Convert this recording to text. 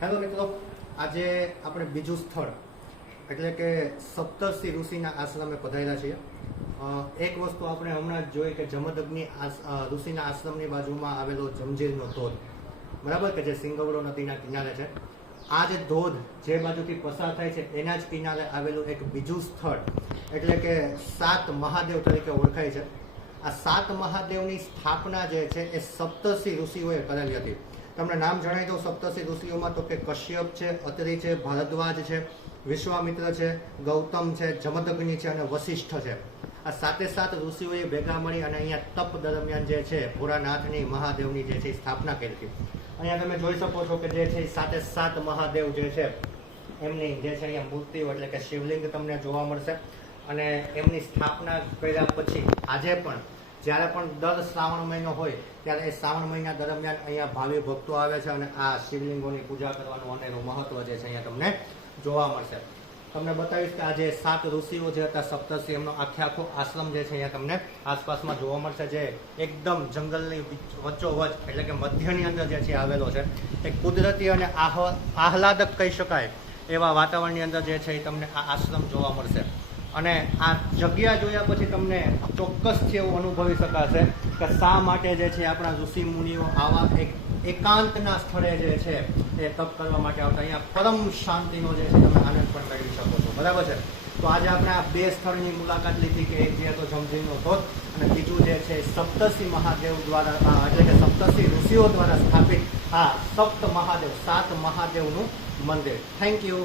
Hello મિત્રો, આજે આપણે બીજું સ્થળ, એટલે કે સપ્તર્ષિ ઋષિના આશ્રમે પધારેલા છીએ. એક વસ્તુ આપણે હમણાં જ જોઈ કે જમદગ્નિ ઋષિના આશ્રમની બાજુમાં આવેલો જમજીરનો ધોધ. બરાબર કે જે સિંગવડો નદીના કિનારે છે? આ જે ધોધ જે બાજુથી પસાર થાય છે, એના જ કિનારે આવેલું એક બીજું સ્થળ, એટલે કે સાત મહાદેવ તરીકે ઓળખાય છે. આ સાત મહાદેવની સ્થાપના જે છે, એ સપ્તર્ષિ ઋષિઓએ કરેલી હતી. તમને નામ જણાવી દઉં. સપ્તર્ષિ ઋષિઓમાં તો કે કશ્યપ છે, અત્રિ છે, ભારદ્વાજ છે, વિશ્વામિત્ર છે, ગૌતમ છે, જમદગ્નિ છે અને વશિષ્ઠ છે. આ સાતે સાત ઋષિઓએ ભેગા મળી અને અહીંયા તપ દરમિયાન જે છે ભોરાનાથની મહાદેવની જે છે સ્થાપના કરી હતી. અહીંયા તમે જોઈ શકો છો કે જે છે સાતે સાત મહાદેવ જે છે, એમની જે છે અહીંયા મૂર્તિઓ એટલે કે શિવલિંગ તમને જોવા મળશે. અને એમની સ્થાપના કર્યા પછી આજે પણ જ્યારે પણ દર શ્રાવણ મહિનો હોય, ત્યારે એ શ્રાવણ મહિના દરમિયાન અહીંયા ભાવિ ભક્તો આવે છે અને આ શિવલિંગોની પૂજા કરવાનું અનેરું મહત્વ જે છે અહીંયા તમને જોવા મળશે. તમને બતાવીશ કે આજે સાત ઋષિઓ જે હતા, સપ્તર્ષિ, એમનો આખે આખો આશ્રમ જે છે અહીંયા તમને આસપાસમાં જોવા મળશે, જે એકદમ જંગલની વિચ- વચ્ચોવચ એટલે કે મધ્યની અંદર જે છે આવેલો છે. એ કુદરતી અને આહ- આહલાદક કહી શકાય એવા વાતાવરણની અંદર જે છે એ તમને આ આશ્રમ જોવા મળશે. અને આ જગ્યા જોયા પછી તમને ચોક્કસથી એવું અનુભવી શકાશે કે શા માટે જે છે આપણા ઋષિ મુનિઓ આવા એક એકાંતના સ્થળે જે છે એ તપ કરવા માટે આવતા. અહીંયા પરમ શાંતિનો જે છે તમે આનંદ પણ મેળવી શકો છો. બરાબર છે? તો આજે આપણે આ બે સ્થળની મુલાકાત લીધી કે એક જે હતો જમજીનો ધોધ અને બીજું જે છે સપ્તર્ષિ મહાદેવ દ્વારા એટલે કે સપ્તર્ષિ ઋષિઓ દ્વારા સ્થાપિત આ સપ્ત મહાદેવ, સાત મહાદેવનું મંદિર. Thank you